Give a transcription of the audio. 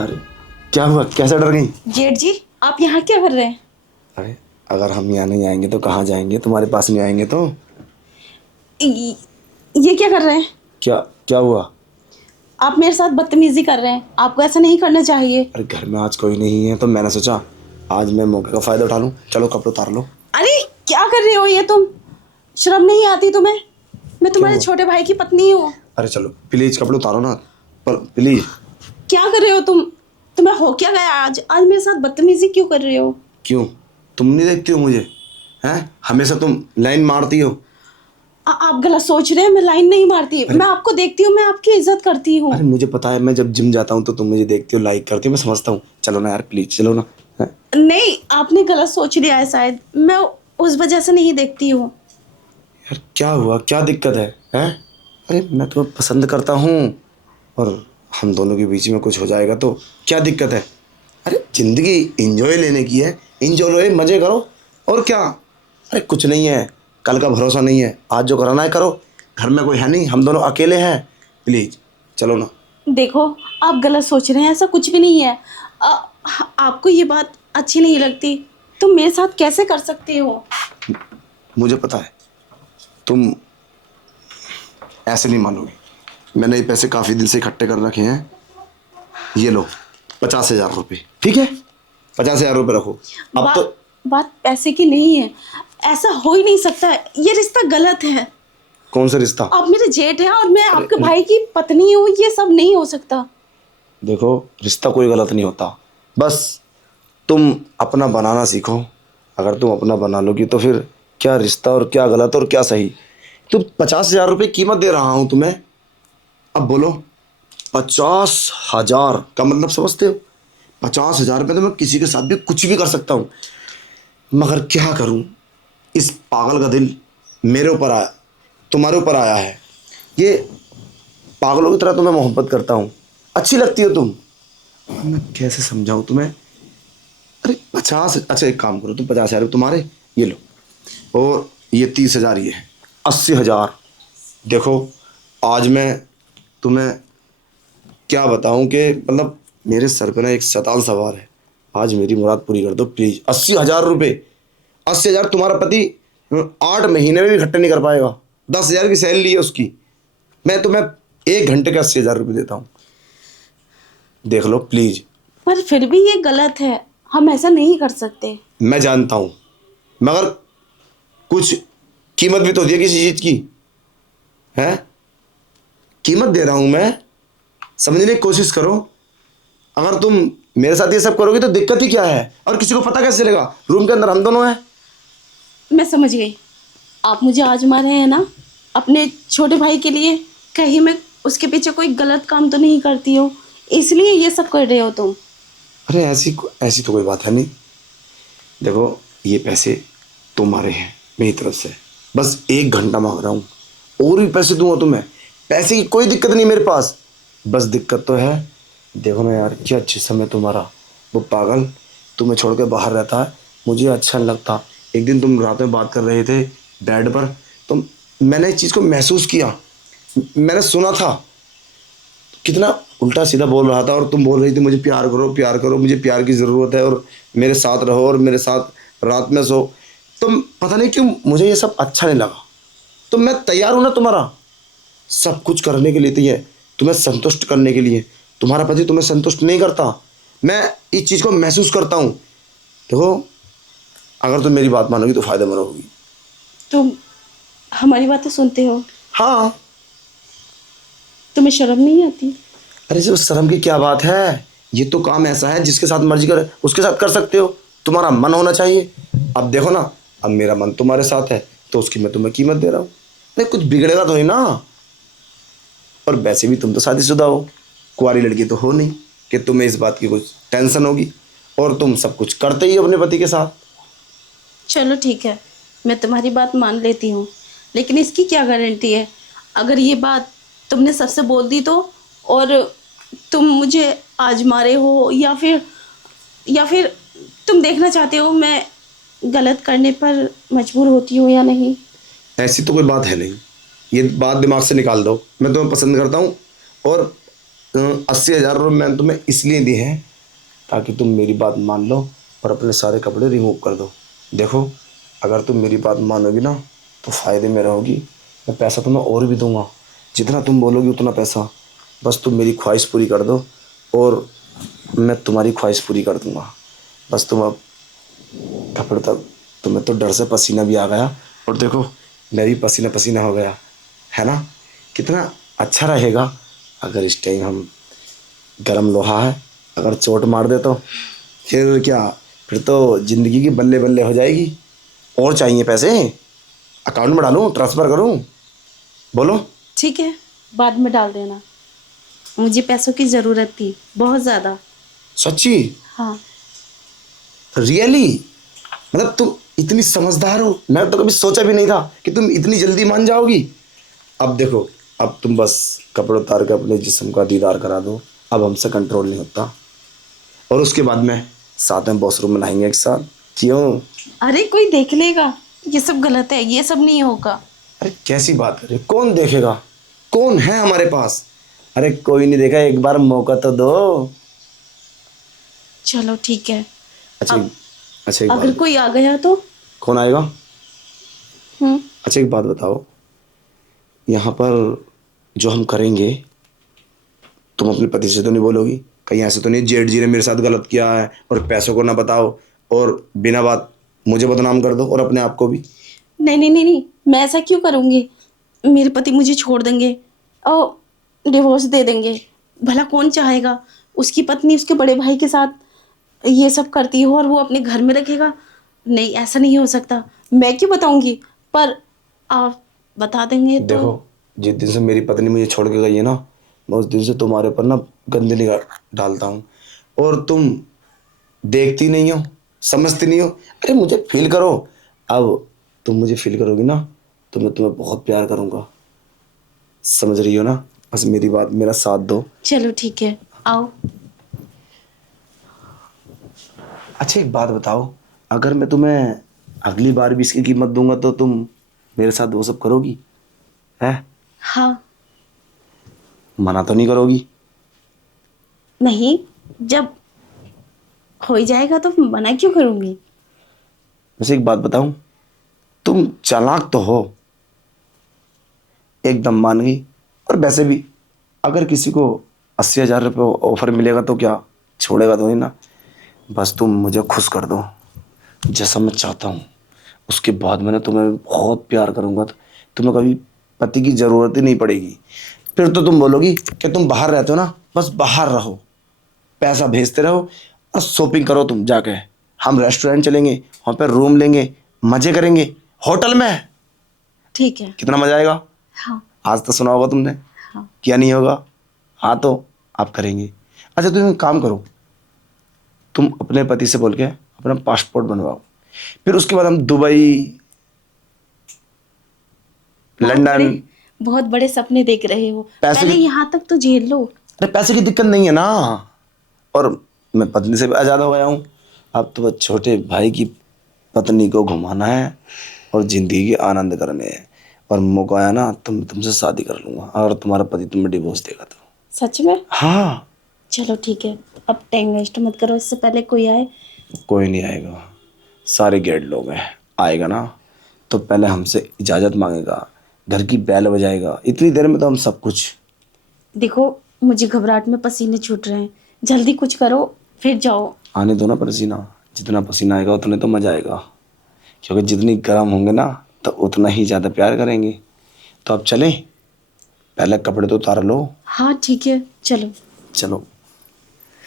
अरे क्या हुआ, कैसे डर गई? जेठ जी, आप यहाँ क्या कर रहे हैं? अरे अगर हम यहाँ नहीं आएंगे तो कहाँ जाएंगे? तुम्हारे पास नहीं आएंगे तो? ये ये क्या कर रहे हैं? क्या क्या हुआ? आप मेरे साथ बदतमीजी कर रहे हैं। आपको ऐसा नहीं करना चाहिए। अरे घर में आज कोई नहीं है तो मैंने सोचा आज मैं मौके का फायदा उठा लूँ। चलो कपड़े उतार लो। अरे क्या कर रहे हो ये तुम? शर्म नहीं आती तुम्हें? मैं क्यों? तुम्हारे छोटे भाई की पत्नी हूँ। अरे चलो प्लीज कपड़े उतारो ना, पर प्लीज। क्या कर रहे हो तुम? तुम्हें हो क्या गया? आज आज मेरे साथ बदतमीजी क्यों कर रहे हो? क्यों? तुम नहीं देखती हो मुझे? हैं, हमेशा तुम लाइन मारती हो। आप गलत सोच रहे हैं। मैं लाइन नहीं मारती। मैं आपको देखती हूँ, मैं आपकी इज्जत करती हूँ। अरे मुझे पता है, मैं जब जिम जाता हूँ तो तुम मुझे देखती हो, लाइक करती हो, मैं समझता हूँ। चलो ना यार प्लीज, चलो ना। हैं? नहीं, आपने गलत सोच लिया है शायद। मैं उस वजह से नहीं देखती हूँ। यार क्या हुआ, क्या दिक्कत है? हैं? अरे मैं तुम्हें पसंद करता हूँ और हम दोनों के बीच में कुछ हो जाएगा तो क्या दिक्कत है? अरे जिंदगी एंजॉय लेने की है, एंजॉय लो, मजे करो और क्या। अरे कुछ नहीं है, कल का भरोसा नहीं है, आज जो कराना है करो। घर में कोई है नहीं, हम दोनों अकेले हैं। प्लीज चलो ना। देखो, आप गलत सोच रहे हैं। ऐसा कुछ भी नहीं है। आपको ये बात अच्छी नहीं लगती। तुम मेरे साथ कैसे कर सकते हो? मुझे पता है तुम ऐसे नहीं मानोगे। मैंने ये पैसे काफ़ी दिन से इकट्ठे कर रखे हैं। ये लो 50,000 रुपये, ठीक है? 50,000 रुपये रखो अब तो। बात बात पैसे की नहीं है। ऐसा हो ही नहीं सकता। ये रिश्ता गलत है। कौन सा रिश्ता? आप मेरे जेठ हैं और मैं आपके अरे भाई की पत्नी हूँ। ये सब नहीं हो सकता। देखो, रिश्ता कोई गलत नहीं होता, बस तुम अपना बनाना सीखो। अगर तुम अपना बना लोगी तो फिर क्या रिश्ता और क्या गलत और क्या सही। तुम 50,000 रुपये कीमत दे रहा हूं तुम्हें, अब बोलो 50,000 का मतलब समझते हो? 50,000 रुपये तो मैं किसी के साथ भी कुछ भी कर सकता हूँ, मगर क्या करूँ, इस पागल का दिल मेरे ऊपर आया, तुम्हारे ऊपर आया है। ये पागलों की तरह तुम्हें मोहब्बत करता हूँ, अच्छी लगती हो तुम। मैं कैसे समझाऊं तुम्हें? अरे 50, अच्छा एक काम करो, तुम 50,000 तुम्हारे ये लो, और ये 30,000 ये है, 80,000। देखो आज मैं तुम्हें क्या बताऊं कि मतलब मेरे सर पे ना एक शैतान सवार है। आज मेरी मुराद पूरी कर दो प्लीज। 80,000 रुपये, 80,000 तुम्हारा पति 8 महीने में भी इकट्ठे नहीं कर पाएगा। 10,000 की सैलरी है उसकी, मैं तुम्हें 1 घंटे के 80,000 रुपये देता हूँ। देख लो प्लीज। पर फिर भी ये गलत है। हम ऐसा नहीं कर सकते। मैं जानता हूँ, मगर कुछ कीमत भी तो होती है किसी चीज की, है? कीमत दे रहा हूं मैं, समझने की कोशिश करो। अगर तुम मेरे साथ ये सब करोगे तो दिक्कत ही क्या है? और किसी को पता कैसे चलेगा? रूम के अंदर हम दोनों हैं। मैं समझ गई। आप मुझे आजमा रहे हैं ना अपने छोटे भाई के लिए। कहीं मैं उसके पीछे कोई गलत काम तो नहीं करती हूँ, इसलिए ये सब कर रहे हो तुम? अरे ऐसी तो कोई बात है नहीं। देखो ये पैसे तुम्हारे हैं मेरी तरफ से, बस 1 घंटा मांग रहा हूँ, और भी पैसे दूंगा तुम्हें। पैसे की कोई दिक्कत नहीं मेरे पास, बस दिक्कत तो है। देखो ना यार, क्या अच्छे समय तुम्हारा, वो पागल तुम्हें छोड़ के बाहर रहता है, मुझे अच्छा नहीं लगता। एक दिन तुम रात में बात कर रहे थे बेड पर, तो मैंने इस चीज़ को महसूस किया, मैंने सुना था कितना उल्टा सीधा बोल रहा था, और तुम बोल रही थी मुझे प्यार करो, प्यार करो, मुझे प्यार की ज़रूरत है, और मेरे साथ रहो और मेरे साथ रात में सो। तुम पता नहीं क्यों मुझे ये सब अच्छा नहीं लगा। तो मैं तैयार हूं ना तुम्हारा सब कुछ करने के लिए, तैयार तुम्हें संतुष्ट करने के लिए। तुम्हारा पति तुम्हें संतुष्ट नहीं करता, मैं इस चीज़ को महसूस करता हूँ। देखो अगर तुम मेरी बात मानोगी तो फायदेमंद होगी। तुम हमारी बातें सुनते हो? हाँ। तुम्हें शर्म नहीं आती? अरे सिर्फ शर्म की क्या बात है, ये तो काम ऐसा है जिसके साथ मर्जी करे उसके साथ कर सकते हो। तुम्हारा मन होना चाहिए। अब देखो ना, अब मेरा मन तुम्हारे साथ है तो उसकी मैं तुम्हें कीमत दे रहा हूँ। नहीं कुछ बिगड़ेगा तो नहीं ना। और वैसे भी तुम तो शादीशुदा हो, कुंवारी लड़की तो हो नहीं कि तुम्हें इस बात की कुछ टेंशन होगी, और तुम सब कुछ करते ही हो अपने पति के साथ। चलो ठीक है, मैं तुम्हारी बात मान लेती हूँ। लेकिन इसकी क्या गारंटी है? अगर ये बात तुमने सबसे बोल दी तो, और तुम मुझे आज मारे हो, या फिर तुम देखना चाहते हो मैं गलत करने पर मजबूर होती हूँ या नहीं? ऐसी तो कोई बात है नहीं, ये बात दिमाग से निकाल दो। मैं तुम्हें पसंद करता हूँ, और 80,000 रुपये मैंने तुम्हें इसलिए दिए हैं ताकि तुम मेरी बात मान लो और अपने सारे कपड़े रिमूव कर दो। देखो, अगर तुम मेरी बात मानोगी ना तो फ़ायदे में रहोगी। मैं पैसा तुम्हें और भी दूंगा, जितना तुम बोलोगी उतना पैसा। बस तुम मेरी ख्वाहिश पूरी कर दो और मैं तुम्हारी ख्वाहिश पूरी कर दूंगा। बस तुम अब कपड़े तक, तुम्हें तो डर से पसीना भी आ गया और देखो मैं भी पसीना पसीना हो गया, है ना। कितना अच्छा रहेगा अगर इस टाइम हम, गरम लोहा है, अगर चोट मार दे तो फिर क्या, फिर तो ज़िंदगी की बल्ले बल्ले हो जाएगी। और चाहिए पैसे, अकाउंट में डालूं, ट्रांसफ़र करूं, बोलो। ठीक है, बाद में डाल देना। मुझे पैसों की ज़रूरत थी, बहुत ज़्यादा। सच्ची? हाँ। रियली? मतलब तुम इतनी समझदार हो, मैं तो कभी सोचा भी नहीं था कि तुम इतनी जल्दी मान जाओगी। अब देखो, अब तुम बस कपड़े उतार के अपने जिस्म का दीदार करा दो, अब हमसे कंट्रोल नहीं होता। और उसके बाद में साथ में वॉशरूम में नहाएंगे एक साथ। क्यों? अरे कोई देख लेगा, ये सब गलत है, ये सब नहीं होगा। अरे कैसी बात कर रहे हो? कौन देखेगा? कौन है हमारे पास? अरे कोई नहीं देखा, एक बार मौका तो दो। चलो ठीक है। अच्छा अब अच्छा एक अगर बात, कोई आ गया तो? कौन आएगा? हम्म। अच्छा एक बात बताओ, यहाँ पर जो हम करेंगे, तुम अपने पति से तो नहीं बोलोगी? कहीं ऐसे तो नहीं जेठ जी ने मेरे साथ गलत किया है और पैसों को ना बताओ और बिना बात मुझे बदनाम कर दो और अपने आप को भी? नहीं नहीं नहीं नहीं, मैं ऐसा क्यों करूँगी? मेरे पति मुझे छोड़ देंगे और डिवोर्स दे देंगे। भला कौन चाहेगा उसकी पत्नी उसके बड़े भाई के साथ ये सब करती हो और वो अपने घर में रखेगा? नहीं, ऐसा नहीं हो सकता। मैं क्यों बताऊंगी? पर आप बता देंगे तो? देखो, जिस दिन से मेरी पत्नी मुझे छोड़ के गई है ना, मैं उस दिन से तुम्हारे ऊपर ना गंदी निगाह डालता हूँ और तुम देखती नहीं हो, समझती नहीं हो। अरे मुझे फील करो, अब तुम मुझे फील करोगी ना तो मैं तुम्हें बहुत प्यार करूँगा। समझ रही हो ना? बस मेरी बात, मेरा साथ दो। चलो ठीक है, आओ। अच्छा एक बात बताओ, अगर मैं तुम्हें अगली बार भी इसकी कीमत दूंगा तो तुम मेरे साथ वो सब करोगी? है? हाँ। मना तो नहीं करोगी? नहीं, जब हो ही जाएगा तो मना क्यों करूंगी? वैसे एक बात बताऊं, तुम चालाक तो हो, एकदम मान गई। और वैसे भी अगर किसी को 80,000 रुपये ऑफर मिलेगा तो क्या छोड़ेगा तो नहीं ना। बस तुम मुझे खुश कर दो जैसा मैं चाहता हूँ, उसके बाद मैंने तुम्हें बहुत प्यार करूँगा तो तुम्हें कभी पति की ज़रूरत ही नहीं पड़ेगी। फिर तो तुम बोलोगी कि तुम बाहर रहते हो ना, बस बाहर रहो, पैसा भेजते रहो और शॉपिंग करो तुम जाके। हम रेस्टोरेंट चलेंगे, वहाँ पे रूम लेंगे, मज़े करेंगे होटल में। ठीक है। कितना मज़ा आएगा। हाँ। आज तो सुना होगा तुमने, हाँ। क्या नहीं होगा? हाँ तो आप करेंगे। अच्छा तुम एक काम करो, तुम अपने पति से बोल के अपना पासपोर्ट बनवाओ, फिर उसके बाद हम दुबई, बहुत लंदन। बड़े बहुत बड़े सपने देख रहे हो, पैसे पहले की, यहाँ तक तो झेल लो। अरे पैसे की दिक्कत नहीं है ना, और मैं पत्नी से भी आज़ाद हो गया हूँ। अब तो बस छोटे भाई की पत्नी को घुमाना है और ज़िंदगी के आनंद करने हैं। और मौका आया ना तो मैं तुमसे शादी कर लूँगा अगर तुम्हारा पति तुम्हें डिवोर्स देगा तो। सच में? हाँ। चलो ठीक है, अब टाइम वेस्ट मत करो, इससे पहले कोई आए। कोई नहीं आएगा, सारे गेट लोग हैं। आएगा ना तो पहले हमसे इजाज़त मांगेगा, घर की बैल बजाएगा, इतनी देर में तो हम सब कुछ। देखो, मुझे घबराहट में पसीने छूट रहे हैं, जल्दी कुछ करो फिर जाओ। आने दो ना पसीना, जितना पसीना आएगा उतने तो मज़ा आएगा, क्योंकि जितनी गर्म होंगे ना तो उतना ही ज़्यादा प्यार करेंगे। तो अब चलें, पहले कपड़े तो उतार लो। हाँ ठीक है, चलो। चलो।